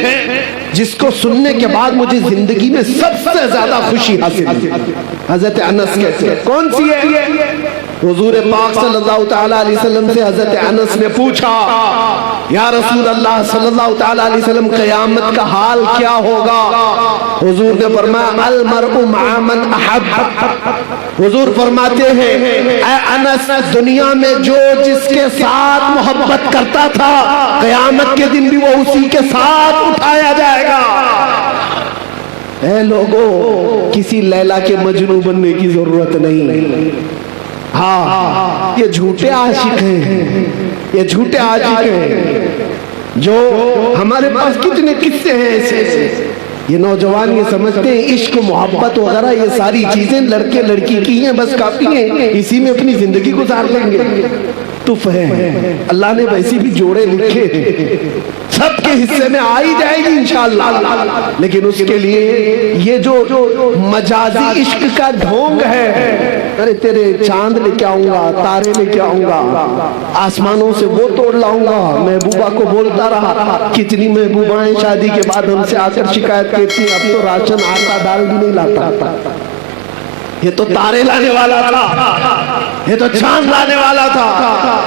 जिसको सुनने के बाद मुझे जिंदगी में सबसे ज्यादा खुशी हासिल हुई। हजरत अनस कहते हैं, कौन सी है? हुजूर पाक सल्लल्लाहु ताला अलैहि वसल्लम से हजरत अनस ने पूछा, या रसूल अल्लाह सल्लल्लाहु ताला अलैहि वसल्लम, क़यामत का हाल क्या होगा? हुजूर ने फरमाया, अल मरउ मअ मन अहब। हुजूर फरमाते हैं, ऐ अनस, दुनिया में जो जिसके साथ मोहब्बत करता था, क़यामत के दिन भी वो उसी के साथ उठाया जाएगा। ऐ लोगों, किसी लैला के मजनू बनने की जरूरत नहीं। हाँ, ये झूठे आशिक हैं, ये झूठे आशिक हैं। जो हमारे पास कितने किस्से हैं ऐसे। ये नौजवान ये समझते हैं इश्क मोहब्बत वगैरह ये सारी चीजें लड़के लड़की की हैं, बस काफी हैं, इसी में अपनी जिंदगी गुजार लेंगे। तुफ है, अल्लाह ने वैसे भी जोड़े लिखे, सबके हिस्से में आ ही जाएगी इंशाअल्लाह। लेकिन उसके लिए ये जो मजाजी इश्क का ढोंग है, अरे तेरे चांद लेके आऊंगा, तारे लेके आऊंगा, आसमानों से वो तोड़ लाऊंगा। महबूबा को बोलता रहा, कितनी महबूबाएं शादी के बाद हमसे आकर शिकायत करती, अब तो राशन आटा दाल भी नहीं लाता। ये तो तारे लाने वाला था, ये तो चांद लाने वाला था।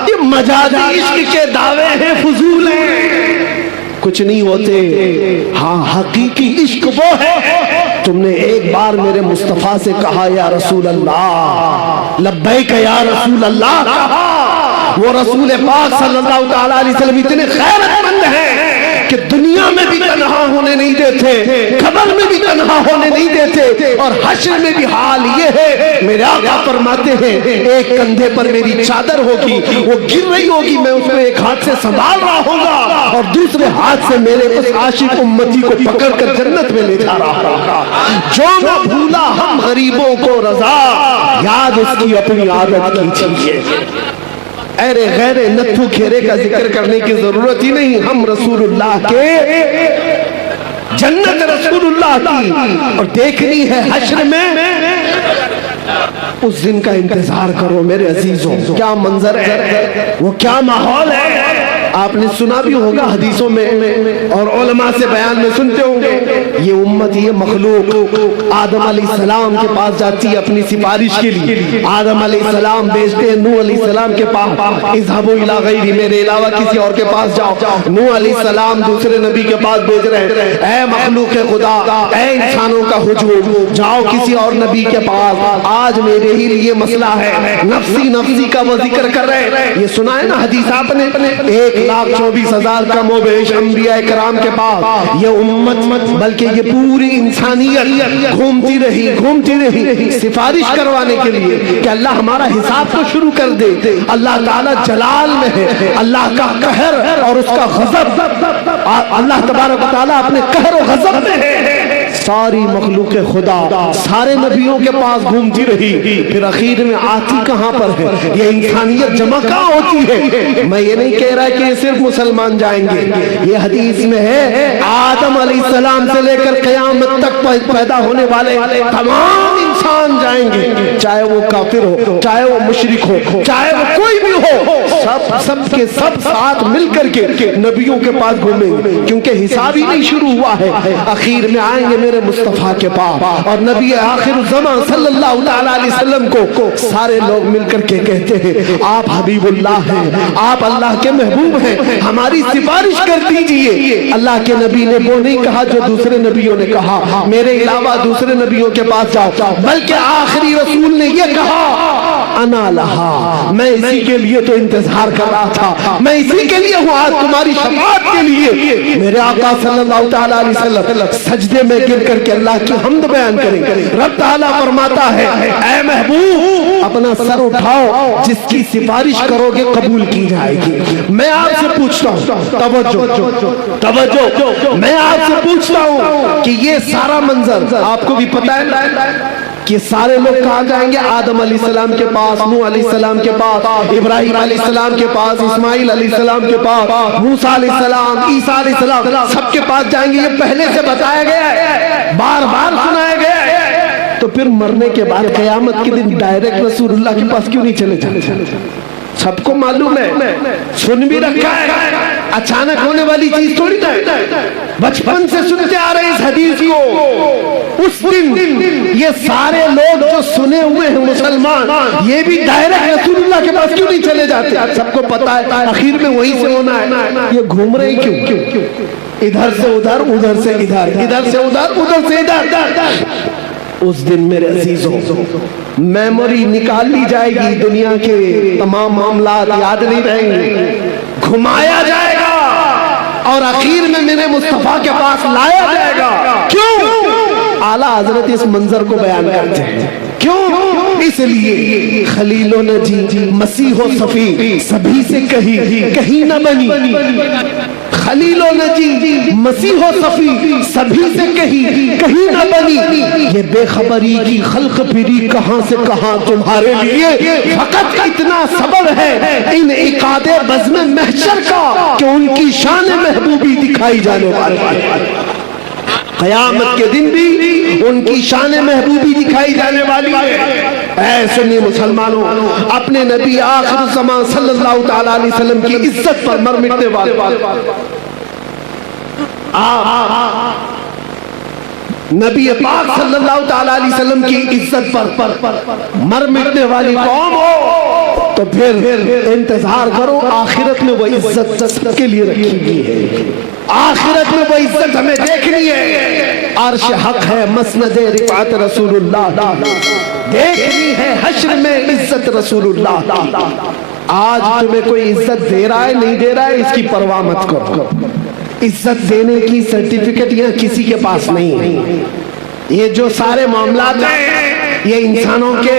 ये मजाजी इश्क के दावे हैं, फजूल हैं, कुछ नहीं होते। हाँ, हकीकी इश्क वो है, तुमने एक बार मेरे मुस्तफा से कहा या रसूल अल्लाह, लब्बैक या रसूल अल्लाह कहा। वो रसूल पाक सल्लल्लाहु ताला अलैहि वसल्लम इतने खैरतमंद हैं कि दुनिया में भी तन्हा होने नहीं देते, कब्र में भी तन्हा होने नहीं देते, और हश्र में भी हाल ये है। मेरे आका फरमाते हैं, एक कंधे पर मेरी चादर होगी, वो गिर रही होगी, मैं उसको एक हाथ से संभाल रहा होगा और दूसरे हाथ से मेरे उस आशिक उम्मती को पकड़कर जन्नत में ले जा रहा होगा। जो न भूला हम गरीबों को रजा, याद उसकी अपनी आदत कीजिए। अरे गैरे नत्थु खेरे का जिक्र करने की जरूरत ही नहीं। हम रसूलुल्लाह के, जन्नत रसूलुल्लाह की, और देखनी है हश्र में। उस दिन का इंतजार करो मेरे अजीजों। क्या मंजर है, वो क्या माहौल है। आपने सुना भी होगा हदीसों में और उलमा से बयान में सुनते होंगे। ये उम्मत, ये मखलूक आदम अलैहिस्सलाम के पास जाती है अपनी सिफारिश के लिए। आदम अलैहिस्सलाम भेजते हैं नूह अलैहिस्सलाम के पास, इज़हबू इला गैरी, मेरे अलावा किसी और के पास जाओ। नूह अलैहिस्सलाम दूसरे नबी के पास भेज रहे हैं, ऐ मखलूक खुदा, ऐ इंसानों का हुजूम, जाओ किसी और नबी के पास, आज मेरे ही लिए मसला है। नफ्सी नफ्सी का वो जिक्र कर रहे हैं। ये सुना है ना हदीस आपने, 1,24,000 का मोबेश अंबिया कराम के पास ये उम्मत, बल्कि ये पूरी इंसानियत घूमती रही सिफारिश करवाने के लिए कि अल्लाह हमारा हिसाब तो शुरू कर दे। अल्लाह ताला जलाल में है, अल्लाह का कहर और उसका गजब, अल्लाह तबारक व तआला अपने कहर और गजब में है। सारी मखलूक खुदा सारे नबियों के पास घूमती रही, फिर आखिर में आती कहां पर है? ये इंसानियत जमा कहां होती है? मैं ये नहीं कह रहा कि ये सिर्फ मुसलमान जाएंगे, ये हदीस में है आदम अलैहिस्सलाम से लेकर क़यामत तक पैदा होने वाले तमाम इंसान जाएंगे, चाहे वो काफिर हो, चाहे वो मुशरिक हो, चाहे वो कोई भी हो, सब के सब साथ मिलकर के नबियों के पास घूमेंगे, क्योंकि हिसाब ही नहीं शुरू हुआ है। आखिर में आएंगे मेरे मुस्तफा के पास और नबी आखिर ज़मां सल्लल्लाहु अलैहि वसल्लम को सारे लोग मिलकर के कहते हैं आप हबीबुल्लाह हैं, आप अल्लाह के महबूब हैं, हमारी सिफारिश कर दीजिए। अल्लाह के नबी ने वो नहीं कहा जो दूसरे नबियों ने कहा, मेरे अलावा दूसरे नबियों के पास जाओ, बल्कि आखिरी रसूल ने ये कहा अना लहा, मैं इसी के लिए तो इंतजार कर रहा था, मैं इसी के लिए हूँ आज तुम्हारी शफाअत के लिए। मेरे आका सल्लल्लाहु अलैहि वसल्लम सजदे में गिर करके अल्लाह की हम्द बयान करेंगे। रब ताला फरमाता है ऐ महबूब अपना सर उठाओ, जिसकी सिफारिश करोगे कबूल की जाएगी। मैं आपसे पूछता हूँ, तवज्जो, मैं आपसे पूछता हूँ कि ये सारा मंजर आपको भी पता है कि सारे लोग कहाँ जाएंगे? आदम अलैहिस्सलाम के पास, नूह अलैहिस्सलाम के पास, इब्राहिम अलैहिस्सलाम के पास, इस्माइल अलैहिस्सलाम के पास, मूसा अलैहिस्सलाम, ईसा अलैहिस्सलाम, सबके पास जाएंगे। ये पहले से बताया गया है, बार बार सुनाया गया है। तो फिर मरने के बाद क़यामत के दिन डायरेक्ट रसूलुल्लाह के पास क्यों नहीं चले जाते? सबको मालूम है, सुन भी रखा है, अचानक होने वाली चीज थोड़ी ना, बचपन से सुनते आ रहे इस हदीस को। उस दिन ये सारे लोग जो सुने हुए हैं मुसलमान, ये भी डायरेक्ट रसूलुल्लाह के पास क्यों नहीं चले जाते? सबको पता है आखिर में वहीं से होना है। ये घूम रहे क्यों? इधर से उधर, उधर से इधर, इधर से उधर, उधर से इधर। उस दिन मेरे अजीजों मेमोरी निकाल ली जाएगी, दुनिया के तमाम मामलात याद नहीं रहेंगे, घुमाया जाएगा और आखिर में मेरे मुस्तफा के पास लाया जाएगा। क्यों? आला हजरत इस मंजर को बयान करते हैं। क्यों? इसलिए खलीलो नजी मसीहो सफी सभी से कहीं न बनी, खलीलो नजी मसीहो सफी सभी से कहीं न बनी। ये बेखबरी की खल्क फिरी कहां से कहां तुम्हारे लिए फकत इतना सबब है इन इकादे बज़्म महशर का कि उनकी शान महबूबी दिखाई जाने वाली है। क़यामत के दिन भी उनकी शान महबूबी दिखाई जाने वाली है। ऐ सुन्नी मुसलमानों, अपने नबी आखिर ज़मां सल्लल्लाहु अलैहि वसल्लम की इज्जत पर मर मिटने वाले नबी पाक सल्लल्लाहु अलैहि वसल्लम की इज्जत पर मर मिटने वाली कौम हो तो फिर इंतजार करो, आखिरत में वो इज्जत सबके लिए रखी गई है। आखिरत में वो इज्जत हमें देखनी है। अर्श हक है, मसनदे रिफात रसूलुल्लाह देखनी है, हश्र में इज्जत रसूलुल्लाह। आज तुम्हें कोई इज्जत दे रहा है नहीं दे रहा है इसकी परवाह मत करो। इज्जत देने की सर्टिफिकेट यह किसी के पास नहीं है। ये जो सारे मामलात हैं ये इंसानों के,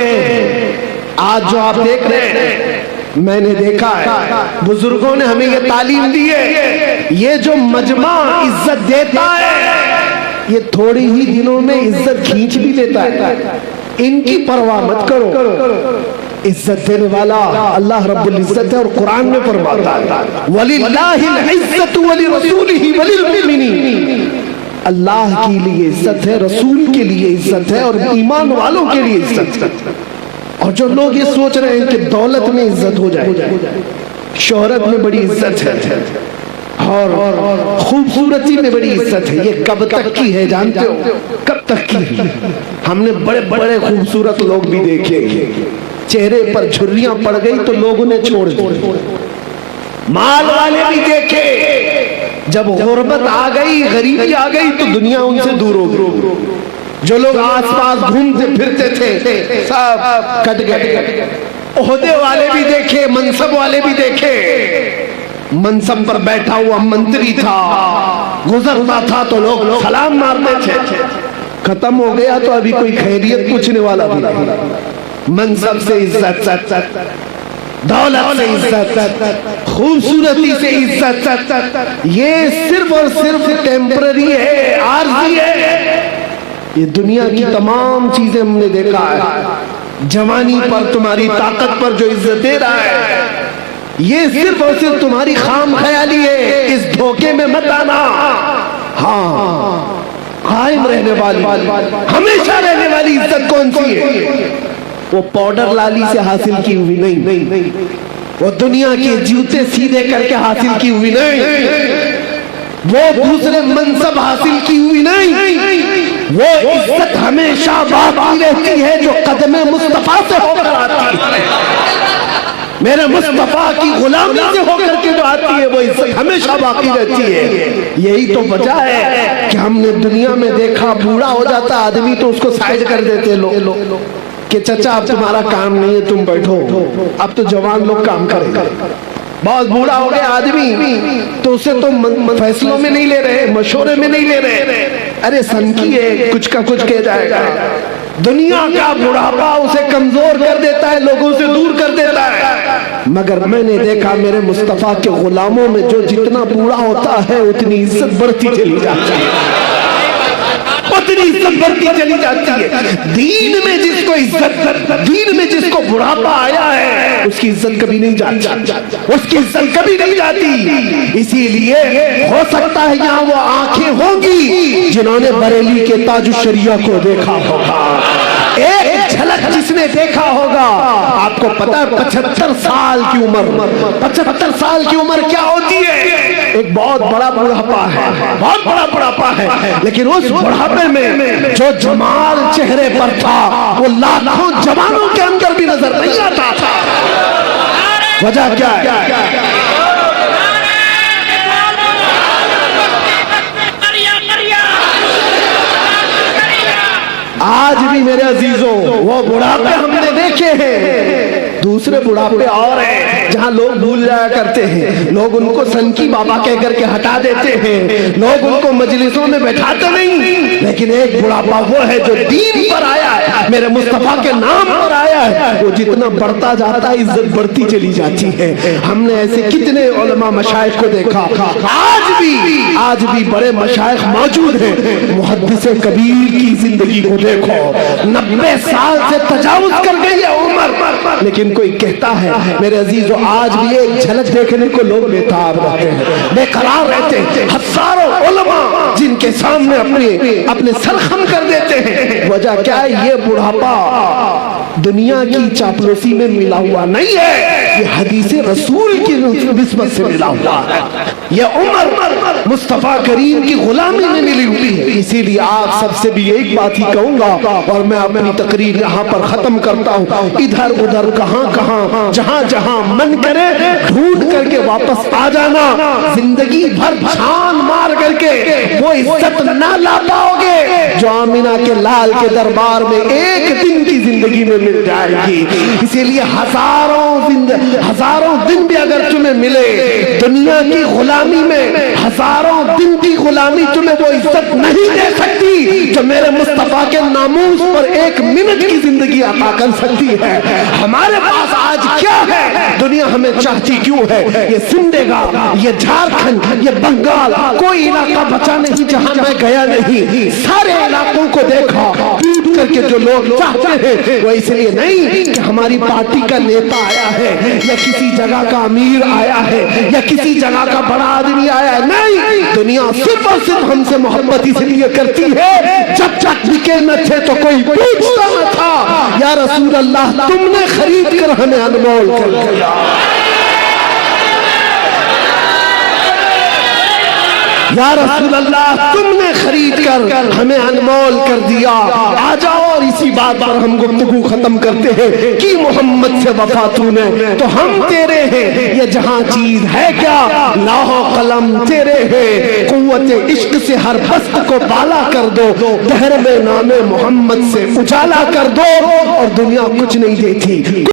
आज जो आप देख रहे हैं, मैंने देखा है बुजुर्गों ने हमें ये तालीम दी है, ये जो मजमा इज्जत देता है ये थोड़ी ही दिनों में इज्जत खींच भी लेता है। इनकी परवाह मत करो। इज्जत देने वाला अल्लाह रब्बुल इज्जत है और कुरान में फरमाता है वलिल्लाहिल इज्जतु वलिरसूलिही वलिलमुमिनीन। अल्लाह के लिए इज्जत है, रसूल के लिए इज्जत है और ईमान वालों के लिए इज्जत है। और जो लोग ये सोच रहे हैं कि दौलत में इज्जत हो जाए, शोहरत में बड़ी इज्जत है और खूबसूरती में बड़ी इज्जत है, ये कब तक की है जानते हो? कब तक की? हमने बड़े बड़े खूबसूरत लोग भी देखे, चेहरे पर झुर्रियां पड़ गई तो लोग उन्हें छोड़ दिए। माल वाले भी देखे, जब गुर्बत आ गई, गरीबी आ गई तो दुनिया उनसे दूर हो गई। जो लोग आसपास घूमते फिरते थे सब कट गए। ओहदे वाले भी देखे, मनसब वाले भी देखे। मनसब पर बैठा हुआ मंत्री था, गुजरता था तो लोग सलाम मारते थे। खत्म हो गया तो अभी कोई खैरियत पूछने वाला भी नहीं। मनसब से इज्जत, दौलत से इज्जत, खूबसूरती से इज्जत, ये सिर्फ और सिर्फ टेम्पररी है, आर्जी है। ये दुनिया की तमाम चीजें हमने देखा है। जवानी पर, तुम्हारी ताकत पर जो इज्जत दे रहा है ये सिर्फ और सिर्फ तुम्हारी खाम ख्याली है। इस धोखे में मत आना। हाँ, कायम रहने वाली, हमेशा रहने वाली इज्जत कौन सी है? वो पाउडर लाली से हासिल की हुई नहीं, वो दुनिया के जूते सीधे करके हासिल की हुई नहीं, वो दूसरे मनसब हासिल की हुई नहीं, वो इज्जत हमेशा बाकी रहती है जो कदमे मुस्तफा से होकर आती है। मेरे मुस्तफा की गुलामी से होकर के जो आती है वो इज्जत हमेशा बाकी रहती है। यही तो वजह है कि हमने दुनिया में देखा, बूढ़ा हो जाता आदमी तो उसको साइड कर देते लोग कि चाचा अब तुम्हारा काम नहीं है, तुम बैठो, अब तो जवान लोग काम करेंगे। बहुत बूढ़ा हो गया आदमी तो उसे तो फैसलों में नहीं ले रहे, मशवरे में नहीं ले रहे, अरे सनकी है, कुछ का कुछ कह जाएगा। दुनिया का बुढ़ापा उसे कमजोर कर देता है, लोगों से दूर कर देता है। मगर मैंने देखा मेरे मुस्तफा के गुलामों में जो जितना बूढ़ा होता है उतनी इज्जत बढ़ती चली जाती है, उतनी इज्जत बढ़ती चली जाती है। दीन में जिसको इज्जत, दीन में जिसको बुढ़ापा आया है उसकी इज्जत कभी नहीं जाती, उसकी इज्जत कभी नहीं जाती। इसीलिए हो सकता है यहाँ वो आंखें होंगी जिन्होंने बरेली के ताजुशरिया को देखा होगा, एक झलक जिसने देखा होगा। आपको पता है 75 साल की उम्र, 75 साल की उम्र क्या होती है? एक बहुत बड़ा बुढ़ापा है, बहुत बड़ा बुढ़ापा है। लेकिन उस बुढ़ापे में जो जमाल चेहरे पर था वो लाखों जवानों के अंदर भी नजर नहीं आता था। वजह क्या है? आज भी मेरे अजीजों वो बुढ़ापे हमने देखे हैं, दूसरे बुढ़ापे और हैं जहां लोग भूल जाया करते हैं, लोग उनको सनकी बाबा कह करके हटा देते हैं, लोग उनको मजलिसों में बैठाते नहीं। लेकिन एक बुढ़ापा वो है जो दीन पर आया है, मेरे मुस्तफा के नाम पर आया है, वो जितना बढ़ता जाता है इज्जत बढ़ती चली जाती है। हमने ऐसे कितने उलमा मशाइख को देखा, आज भी बड़े मशाइख मौजूद हैं। मुहद्दिस कबीर की जिंदगी को देखो, 90 साल से तजावुज कर गई है उम्र, लेकिन कोई कहता है मेरे अजीजों आज भी एक झलक देखने को लोग बेताब रहते हैं, बेकरार रहते हैं। हजारों उलमा जिनके सामने अपने सर खम कर देते हैं। वजह क्या है? ये बुढ़ापा दुनिया की चापलूसी में मिला हुआ नहीं है, ये हदीसे रसूल की निस्बत से मिला हुआ है। ये उम्र मुस्तफा करीम की गुलामी में मिली हुई है। इसीलिए आप सबसे भी एक बात ही कहूंगा और मैं अपनी तकरीर यहाँ पर खत्म करता हूँ। इधर उधर कहाँ जहाँ मन करे ढूंढ करके वापस आ जाना, जिंदगी भर छान मार करके वो इज्जत ना ला पाओगे जो आमिना के लाल के दरबार में एक दिन की जिंदगी में मिल जाएगी। इसीलिए हजारों दिन भी अगर तुम्हें मिले दुनिया की गुलामी में, हजारों दिन की गुलामी तुम्हें वो इज्जत नहीं दे सकती जो मेरे मुस्तफा के नामूस पर एक मिनट की जिंदगी अता कर सकती है। हमारे पास आज क्या है? दुनिया हमें चाहती क्यों है? ये सिमडेगा, ये झारखंड, ये बंगाल, कोई इलाका बचा नहीं जहां मैं गया नहीं। सारे इलाकों को देखा, टूट करके जो लोग चाहते हैं वो इसलिए नहीं कि हमारी पार्टी का नेता आया है या किसी जगह का अमीर आया है या किसी जगह का बड़ा आदमी आया है, नहीं। दुनिया सिर्फ और सिर्फ हमसे मोहब्बत इसलिए करती है जब तक बिके न थे तो कोई पूछता न था या रसूल अल्लाह तुमने खरीद कर हमें अनमोल कर दिया। या रसूल अल्लाह तुमने खरीद कर हमें अनमोल कर दिया। आ जाओ और इसी बात पर हम गुफ्तगू खत्म करते हैं कि मोहम्मद से वफा तूने तो हम तेरे हैं, ये जहां चीज है क्या लाहो कलम तेरे हैं। कुव्वत इश्क से हर बस्त को बाला कर दो, दहर में नामे मोहम्मद से उजाला कर दो और दुनिया कुछ नहीं देती।